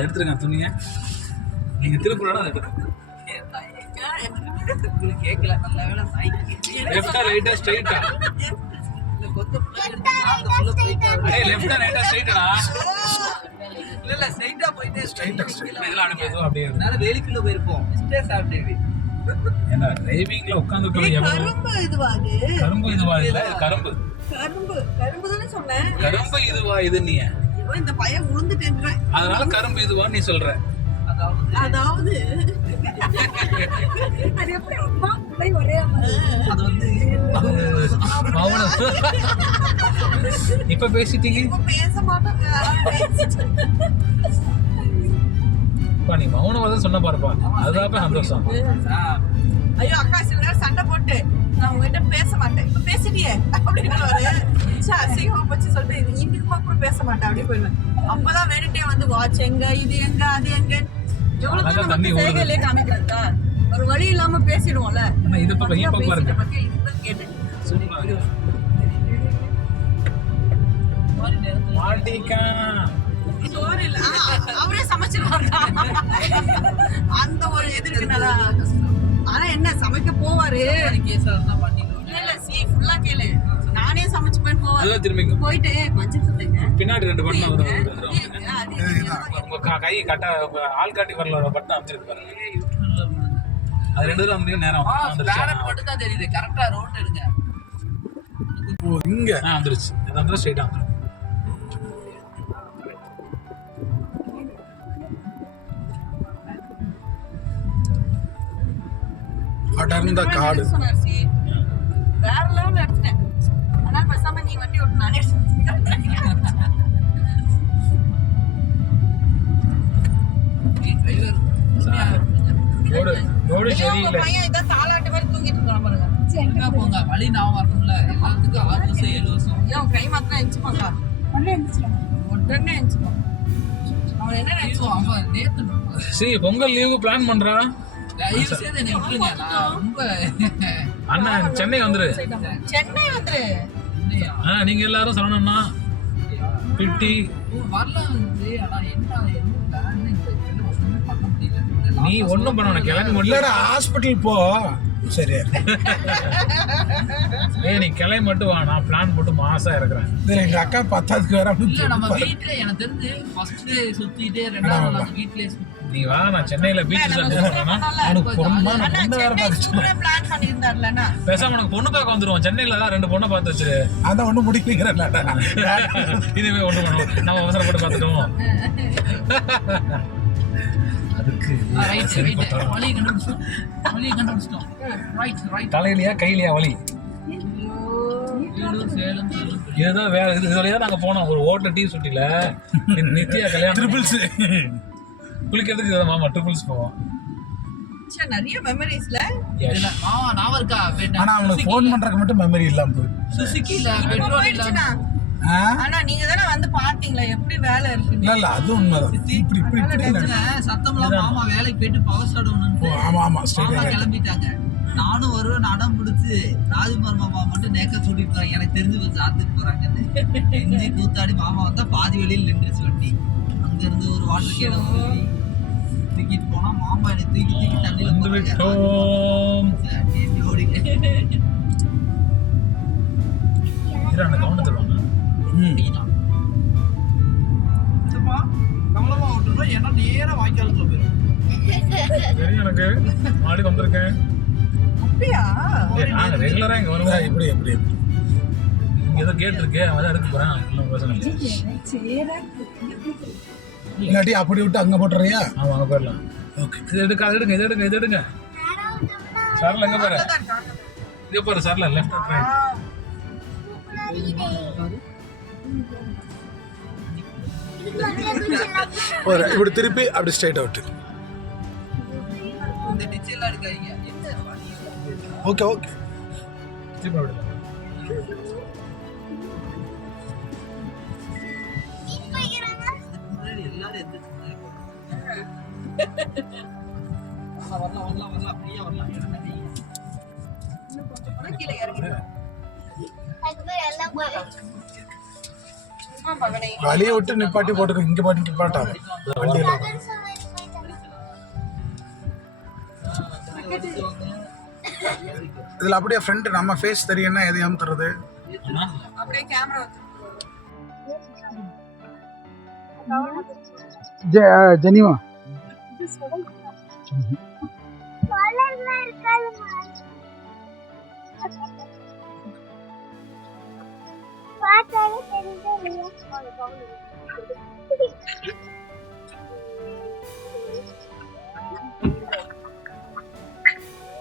எடுத்துருங்க துணியை. நீங்க திருப்பூர் லெஃப்டா ரைட்டா ஸ்ட்ரைட்டா? லெஃப்டா ரைட்டா ஸ்ட்ரைட்டா? இல்ல ஸ்ட்ரைட்டா போயிட்டே ஸ்ட்ரைட்டா இதெல்லாம் அனுப்பியதோ அப்படியே வேலிக்குள்ள போயிருப்போம். என்ன டிரைவிங்ல உட்கார்ந்துட்டு கரும்பு இதுவா அது? கரும்பு இதுவா? இல்ல கரும்பு கரும்பு தானே சொன்னேன். கரும்பு இதுவா இது நீ? இந்த பையன் உளுந்துட்டேன்றேன். அதனால கரும்பு இதுவா நீ சொல்ற? அதாவது அது எப்படி அம்மா பிள்ளை ஒரே அது வந்து மௌனம். இப்ப பேசிட்டீங்க. பேச மாட்டாங்க. நீ மௌனம் வந்து சொன்ன பாருப்பா, அதுதான் சந்தோஷம். ஐயோ அக்கா சில நேரம் சண்டை போட்டு நான் உங்ககிட்ட பேச மாட்டேன், இப்ப பேசிட்டியே அப்படின்னு அசிங்கமா போச்சு சொல்லிட்டு இனிமே கூட பேச மாட்டேன் அப்படி போயிடுவேன். அப்பதான் வேணுட்டே வந்து வாட்ச் எங்க, இது எங்க, அது எங்க, எவ்வளவு தண்ணி செய்கையிலே காமிக்கிறதா ஒரு வழி இல்லாம பேசிடுவோம்ல. கேட்டேன் சோறு இல்ல அவரே சமைச்சிருவாங்க. அந்த ஒரு எதிர்க்குனால ஆனா என்ன சமைக்க போவாரு. இல்ல சி ஃபுல்லா கேளு, நானே சமைச்சுப்பேன் போவாரு. போயிட்டு மஞ்சள் சொல்லுங்க பின்னாடி 2 பட்டன் வரும். உங்க கை கட்ட ஆள் காட்டி வரல பட்டன் அமைச்சிருக்கு பாருங்க. அது 2 தடவை வந்து நேரம் மட்டும் தான் தெரியுது. கரெக்டா ரோட் எடுங்க. இங்க வந்துருச்சு. அதான் ஸ்ட்ரைட்டா வந்துரும். அடர்ந்த காடு வேற லெவல்ல எடுத்துட்டேன். ஆனா பேசாம நீ வண்டி ஓட்டு நானே பையன் இதான் தாளாட்டு மாதிரி தூங்கிட்டு இருக்கான் பாருங்க. போங்க வழி நான் வரணும்ல. எல்லாத்துக்கும் 6 வருஷம் 7 வருஷம் ஏன் கை மாத்திரம் எஞ்சிப்பாங்க. உடனே எஞ்சிப்பான். அவன் என்ன நினைச்சுவான்? அவன் நேத்து சரி பொங்கல் லீவுக்கு பிளான் பண்றா. அண்ணா சென்னை வந்துரு. சென்னை வந்துரு. நீங்க எல்லாரும் சொல்லணும்னா பிட்டி நீ ஒண்ணும் பண்ண கிளம்பி முடியல. ஹாஸ்பிட்டல் போ. சரி நீ கிளம்பி மட்டும் வா. நான் பிளான் போட்டு மாசா இருக்கிறேன். எங்க அக்கா 10க்கு வர நம்ம வீட்டுல எனக்கு தெரிஞ்சு ஃபர்ஸ்ட் டே சுத்திட்டே 2வது நாள் வீட்லயே நீ வா. நான் சென்னையில பீச் பேசாம உனக்கு பொண்ணு பார்க்க வந்துருவோம். சென்னையில தான் 2 பொண்ணை பார்த்து வச்சிரு. அதான் ஒண்ணு முடிக்கிறேன். இனிமே ஒண்ணு பண்ணுவோம். நம்ம அவசரப்பட்டு பார்த்துட்டோம். அதுக்கு தலையிலயா கையிலயா வலி ஏதோ வேற இதுலயே நாங்க போனோம். ஒரு ஹோட்டல் டீ சுட்டில நித்யா கல்யாணம் ட்ரிபிள்ஸ் குளிக்கிறதுக்கு இதை மாமா ட்ரிபிள்ஸ் போவோம். நிறைய மெமரிஸ்ல நான் இருக்கா. ஆனா அவனுக்கு ஃபோன் பண்றதுக்கு மட்டும் மெமரி இல்லாம போகுது. சுசுகில பெட்ரோல் இல்ல. ஆனா நீங்க தானே வந்து பாத்தீங்களா எப்படி வேலை இருக்கு? இல்ல அது உண்மைதான். இப்படி சத்தம்லாம் மாமா வேலைக்கு போயிட்டு பவர் ஸ்டார்ட் ஆமா கிளம்பிட்டாங்க. நானும் வருவேன் அடம் பிடிச்சு ராஜ்குமார் மாமா மட்டும் நேக்க கூட்டிட்டு எனக்கு தெரிஞ்சு வச்சு ஆத்துக்கு போறாங்கன்னு எஞ்சி கூத்தாடி மாமா வந்தா பாதி வெளியில் நின்றுச்சு வண்டி. அங்க இருந்து ஒரு வாட்டர் கேன தூக்கிட்டு போனா மாமா என்னை தூக்கி தண்ணியில கவனத்துல கமலமா விட்டுருவோம். ஏன்னா நேரா வாய்க்காலுக்குள்ள போயிடும். எனக்கு மாடி வந்திருக்கேன். அப்படியா? நாங்க ரெகுலரா இங்க வருவோம். எப்படி இங்க ஏதோ கேட் இருக்கு. அவன் எடுக்க போறான். எல்லாம் பிரச்சனை இல்லை. இல்லாட்டி அப்படி விட்டு அங்க போட்டுறியா? ஆமா அங்க போயிடலாம். ஓகே இது எடுங்க. சார்ல எங்க பாரு. இங்க பாரு சார்ல லெஃப்ட் ரைட். இப்படி திருப்பி அப்படி ஸ்ட்ரைட் அவுட். இந்த டிச்செல்லாம் எடுக்காதீங்க. ஓகே திருப்பி விடுங்க. எல்லாரும் எந்திரிச்சு வரலாம் அப்படியே வரலாம். கீழே இறங்கி வழியை விட்டு நிப்பாட்டி போட்டுருக்கு, இங்க பாட்டி நிப்பாட்டாங்க வண்டியில. இதுல அப்படியே ஃப்ரண்ட் நம்ம ஃபேஸ் தெரியும்னா எது ஏமாத்துறது? அப்படியே கேமரா ஜெனிவா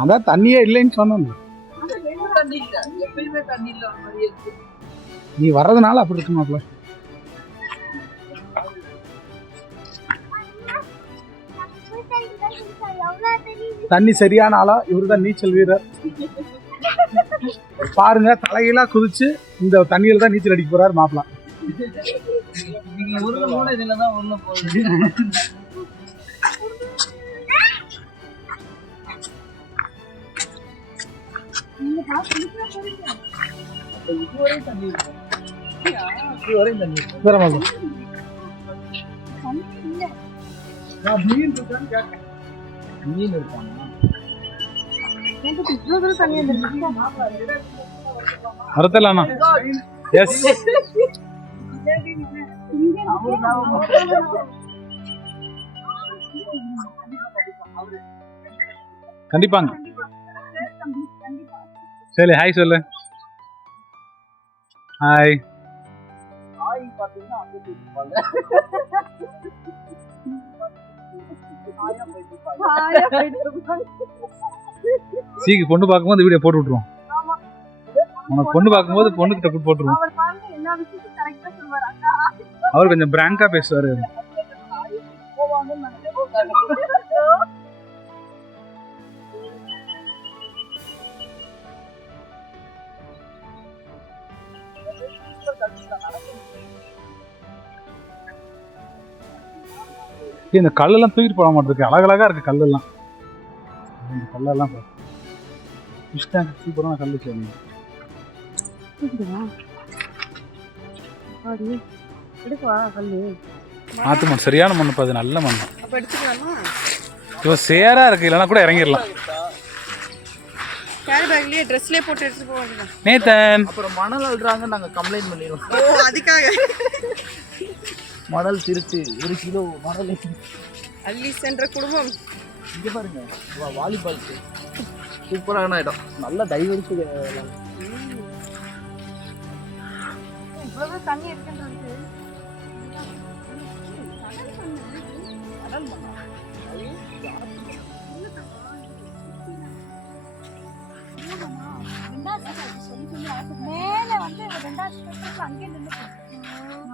அதான் தண்ணியே இல்லைன்னு சொன்னோம். நீ வர்றதுனால அப்படி இருக்கு மாப்ள. தண்ணி சரியான ஆளா? இவருதான் நீச்சல் வீரர் பாருங்க, தலைகீழா குதிச்சு இந்த தண்ணியில தான் நீச்சல் அடிக்க போறாரு மாப்பிள. மீன் இருக்காங்க. அறுத்தலாமா? எஸ். கண்டிப்பாங்க. சரி, ஹாய் சொல்லு. ஹாய். சீக்கு பொண்ணு பார்க்கும்போது வீடியோ போட்டு விட்டுருவோம். உனக்கு பொண்ணு பார்க்கும்போது பொண்ணுகிட்ட போட்டுருவோம். அவர் கொஞ்சம் பிராங்கா பேசுவாரு. இந்த கல்லெல்லாம் தூக்கிட்டு போட மாட்டிருக்கு, அழகழகா இருக்கு கல்லெல்லாம். இந்த கல்லெல்லாம் சூப்பரான கல்லு. ஆத்து மண் சரியான மண், அது நல்ல மண். இப்போ சேரா இருக்கு, இல்லைன்னா கூட இறங்கிடலாம். கேரி பேக்லயே ட்ரெஸ்லயே போட்டு எடுத்து போவாங்க. நேத்தன் அப்புறம் மணல் அள்ளுறாங்க, நாங்க கம்ப்ளைண்ட் பண்ணிடுவோம். ஓ, அதுக்காக மணல் திருட்டு 1 கிலோ மணல் அள்ளி சென்ற குடும்பம். இங்க பாருங்க, வாலிபால் சூப்பரான இடம், நல்ல டைவர்ஸ். இவ்வளவு தண்ணி இருக்குன்னு மேல வந்து 2வது ஸ்டெப்ல அங்கே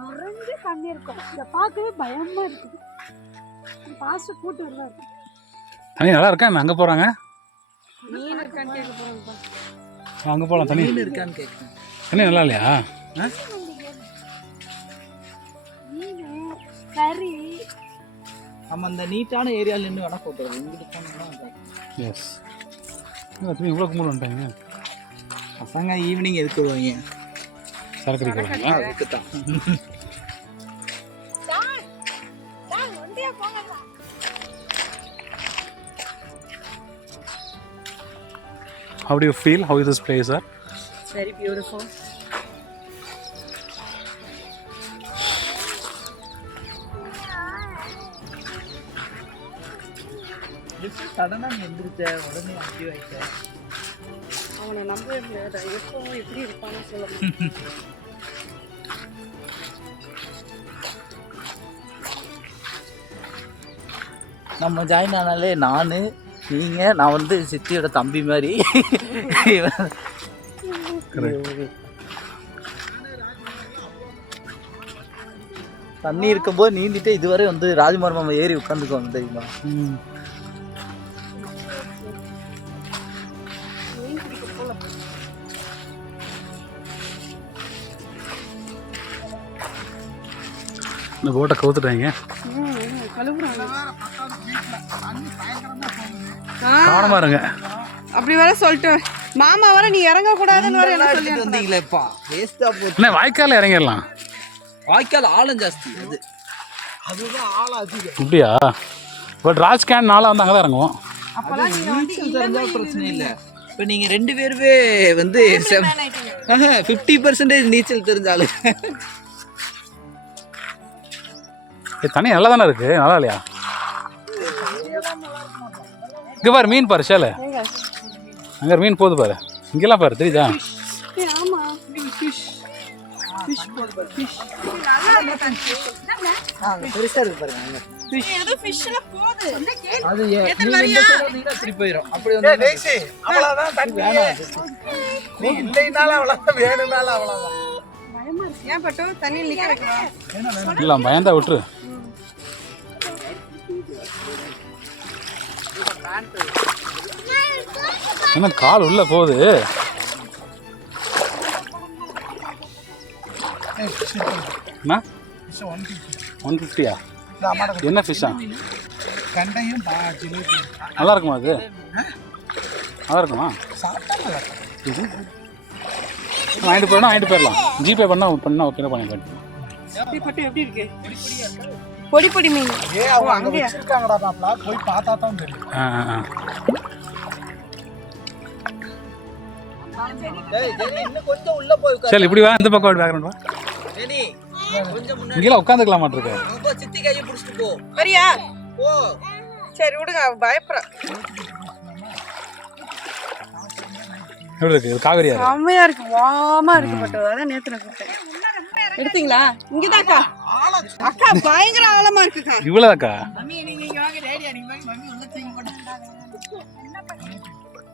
நிறைய தண்ணி இருக்கும். இதை பார்க்கவே பயமா இருக்குது. பாஸ்ட் கூட்டு வருவாரு. தண்ணி நல்லா இருக்கா? அங்கே போகிறாங்க. மீன் இருக்கான்னு கேட்க போகிறோம்ப்பா. அங்கே போகலாம். தண்ணி மீன் இருக்கான்னு கேட்குறேன். தண்ணி நல்லா இல்லையா? மீன் கறி. நம்ம அந்த நீட்டான ஏரியாவில் நின்று வேணா போட்டுருவோம். இங்கிட்டு போனோம்னா எஸ். இவ்வளோ கும்பல் வந்துட்டாங்க. பசங்க ஈவினிங் எதுக்கு வருவாங்க? சரக்கு அடிக்கிறாங்க. அதுக்கு தான். How do you feel? How is this place, sir? Very beautiful. சடனா எந்திரிச்ச உடனே ஆக்டிவ் ஆயிட்ட. அவனை நம்பவே முடியாது, எப்பவும் எப்படி இருப்பான்னு சொல்ல. நம்ம ஜாயின் ஆனாலே நான் நான் வந்து சித்தியோட தம்பி மாதிரி. தண்ணி இருக்கும்போது நீந்திட்டு இதுவரை வந்து ராஜ்குமார் மாமா ஏறி உட்காந்துக்குவாங்க தெரியுமா? இந்த போட்டை கவுத்துட்டாங்க. கவனமா இருங்க. அப்படி வேற சொல்லிட்டு மாமா வர நீ இறங்க கூடாதுன்னு வர என்ன சொல்லி வந்தீங்களேப்பா வேஸ்டா போச்சு. என்ன வாய்க்கால இறங்கிடலாம். வாய்க்கால் ஆழம் ஜாஸ்தி அது. அதுதான் ஆழம் அதிகம். அப்படியா? பட் ராஜ்கேன் நாளா வந்து அங்கே தான் இறங்குவோம். அப்பலாம் நீங்க வந்து நீச்சல் தெரிஞ்சா பிரச்சனை இல்லை. இப்போ நீங்க 2 பேருமே வந்து 50% நீச்சல் தெரிஞ்சாலும் தண்ணி நல்லா தானே இருக்கு, நல்லா இல்லையா? இங்க பாரு மீன் பாரு சேலை, அங்க மீன் போகுது பாரு, இங்கெல்லாம் பாரு தெரியுதா? ஆமா பெருசா இருக்கு பாருங்க. ஏதோ ஃபிஷ்ல போகுது. அது திருப்பி போயிடும். அப்படி வந்து அவ்வளவுதான் தண்ணி. நீ இல்லைனாலும் அவ்வளவுதான், வேணும்னாலும் அவ்வளவுதான். ஏன் பட்டு தண்ணி நிக்க வைக்கலாம்? இல்ல பயந்தா விட்டுரு. என்ன கால் உள்ள போகுது? என்ன 150யா? என்ன ஃபிஷ்ஷா? நல்லா இருக்குமா அது? நல்லா இருக்குமா? வாங்கிட்டு போயிடணும், வாங்கிட்டு போயிடலாம். ஜிபே பண்ணா ஓகே பண்ணிக்கலாம். பட்டு எப்படி இருக்கு? பொடி பொடி மீன். அங்க வச்சிருக்காங்கடா பாப்பா, போய் பார்த்தா தான் தெரியும். இன்னும் கொஞ்சம் உள்ள போய் சரி இப்படி வா, இந்த பக்கம் பேக்ரவுண்ட் வா. கொஞ்சம் முன்னாடி இங்கெல்லாம் உட்காந்துக்கலாம் மாட்டிருக்கு. சித்தி கையை பிடிச்சிட்டு போ. வரியா? போ. சரி விடுங்க, பயப்படுறேன். எப்படி இருக்கு? இது காவேரியா? செம்மையா இருக்கு, வாமா இருக்கு பட்டு. அதான் நேத்து நான் கூப்பிட்டேன். எடுத்தீங்களா? இங்கதான் அக்கா. அக்கா பயங்கர ஆழமா இருக்குக்கா. இவ்வளவுதாக்கா?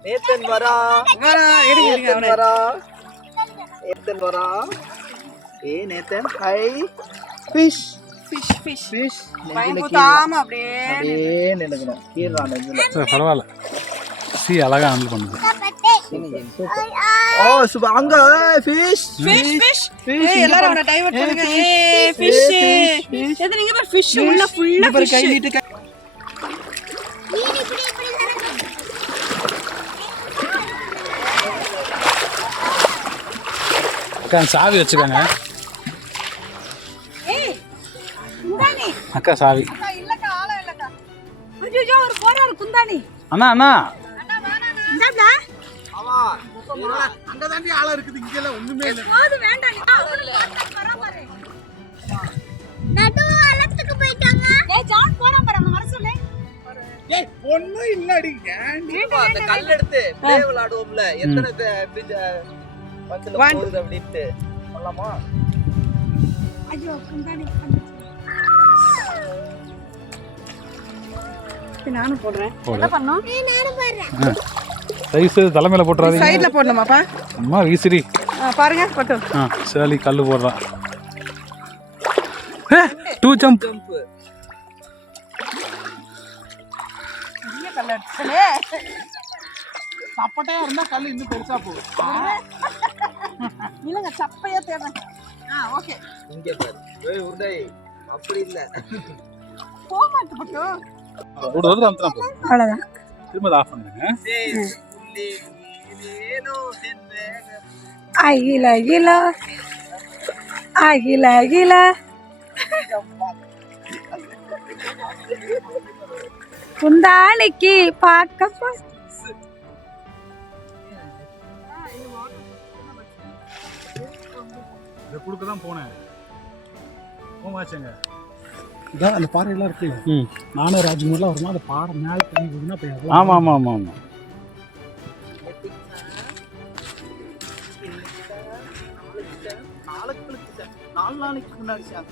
நேத்தன் வரா. எடுங்க நேத்தன் வரா. நேத்தன் வரா. ஏ நேத்தன் ஹை ஃபிஷ் ஃபிஷ் ஃபிஷ் ஃபிஷ். பயமுத்தாம அப்படியே நினைக்கணும். கீழே நெஞ்சில. பரவாயில்ல. சி அழகா ஹேண்டில் பண்ணுது. ஓ சுபா அங்க ஃபிஷ் ஃபிஷ் ஃபிஷ். ஏய் எல்லாரும் அவன டைவர்ட் பண்ணுங்க. ஏய் ஃபிஷ். எது நீங்க பாரு ஃபிஷ் உள்ள ஃபுல்லா ஃபிஷ். கை நீட்டு கை. அக்கா சாவி வச்சுக்கோங்க. ஏய் குந்தாணி. அக்கா சாவி. அக்கா இல்லக்கா, ஆளம் இல்லக்கா. ஐயோ ஒரு போறாரு குந்தாணி. அண்ணா அண்ணா இந்தாடா. ஆமா அங்க தாண்டி ஆளா இருக்குது, இங்க எல்லாம் ஒண்ணுமே இல்ல. போது வேண்டாம் நீ வர பாரு. நடு அலத்துக்கு போய்ட்டாங்க. ஏய் ஜான் போறான் பாரு, அவன் வர சொல்லு. ஏய் ஒண்ணும் இல்லடி. அந்த கல் எடுத்து ப்ளே விளையாடுவோம்ல, எத்தனை பத்துல போகுது அப்படிட்டு சொல்லலாமா? ஐயோ குந்தாணி. நானும் போடுறேன். என்ன பண்ணோம்? நானும் போடுறேன். சைஸு தலைமையில போட்டுறாதீங்க. சைடுல போடணுமாப்பா? அம்மா வீசிரி. பாருங்க பட்டு. சரி கல்லு போடுறான். 2 ஜம்ப். பெரிய கல்ல எடுத்துலே. சப்பட்டையா இருந்தா கல்லு இன்னும் பெருசா போகும். இல்லங்க சப்பையா தேவை. ஓகே. இங்க பாரு. ஏய் உருடை அப்படி இல்ல. போக மாட்டே பட்டு. ஒரு தடவை அமுத்துனா போதும். அவ்வளவுதான். திரும்ப ஆஃப் பண்ணுங்க. அகில அகில அகில அகில குந்தாணிக்கு பார்க்க போ. இதை கொடுக்க தான் போனேன். போமாச்சுங்க. இதான் அந்த பாறை எல்லாம் இருக்கு. நானும் ராஜ்குமார்லாம் வருமா, அந்த பாறை மேல தண்ணி போகுதுன்னா ஆமா ஆமா ஆமா ஆமா. நாளைக்கு முன்னாடி சார்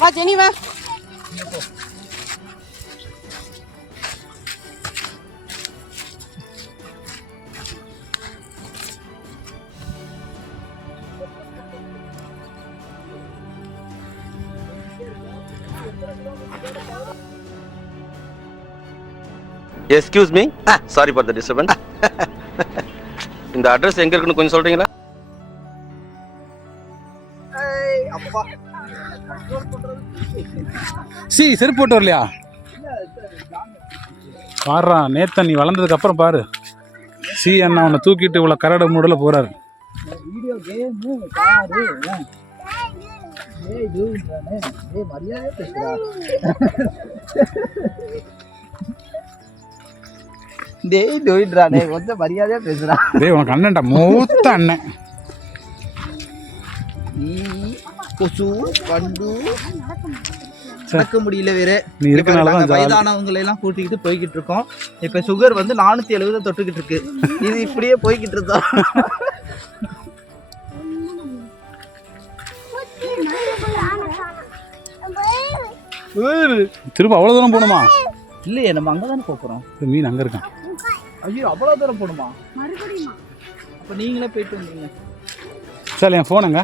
வா ஜெனி வா. Excuse me, sorry for the disturbance. இந்த அட்ரஸ் எங்க இருக்குன்னு கொஞ்சம் சொல்றீங்களா? அப்பா கண்ட்ரோல் பண்றது சி செருப்பு போட்டு வரலையா? பாடுறா நேத்தன், நீ வளர்ந்ததுக்கு அப்புறம் பாரு. சி அண்ணா உன்னை தூக்கிட்டு இவ்வளோ கரடு மூடல போறாரு. வீடியோ கேமு காரு ஏய் ஜூன்றானே ஏய் மரியாதை பேசுடா. டேய் ஜூன்றானே கொஞ்சம் மரியாதையா பேசுடா. டேய் உனக்கு அண்ணன்டா, மூத்த அண்ணன். கொசு பண்டு நடக்க முடியல வேற. நீ இருக்கனாலதான் வயதானவங்களை எல்லாம் கூட்டிக்கிட்டு போய்கிட்டு இருக்கோம். இப்ப சுகர் வந்து 470 தொட்டுக்கிட்டு இருக்கு. இது இப்படியே போய்கிட்டு இருந்தா திரும்ப அவ்வளோ தூரம் போகணுமா? இல்லையே, நம்ம அங்கதானே போறோம். மீன் அங்கே இருக்கான். ஐயோ அவ்வளவு தூரம் போகணுமா? மறுபடியுமா? அப்ப நீங்களே போயிட்டு வந்தீங்க. சரி என் ஃபோனுங்க.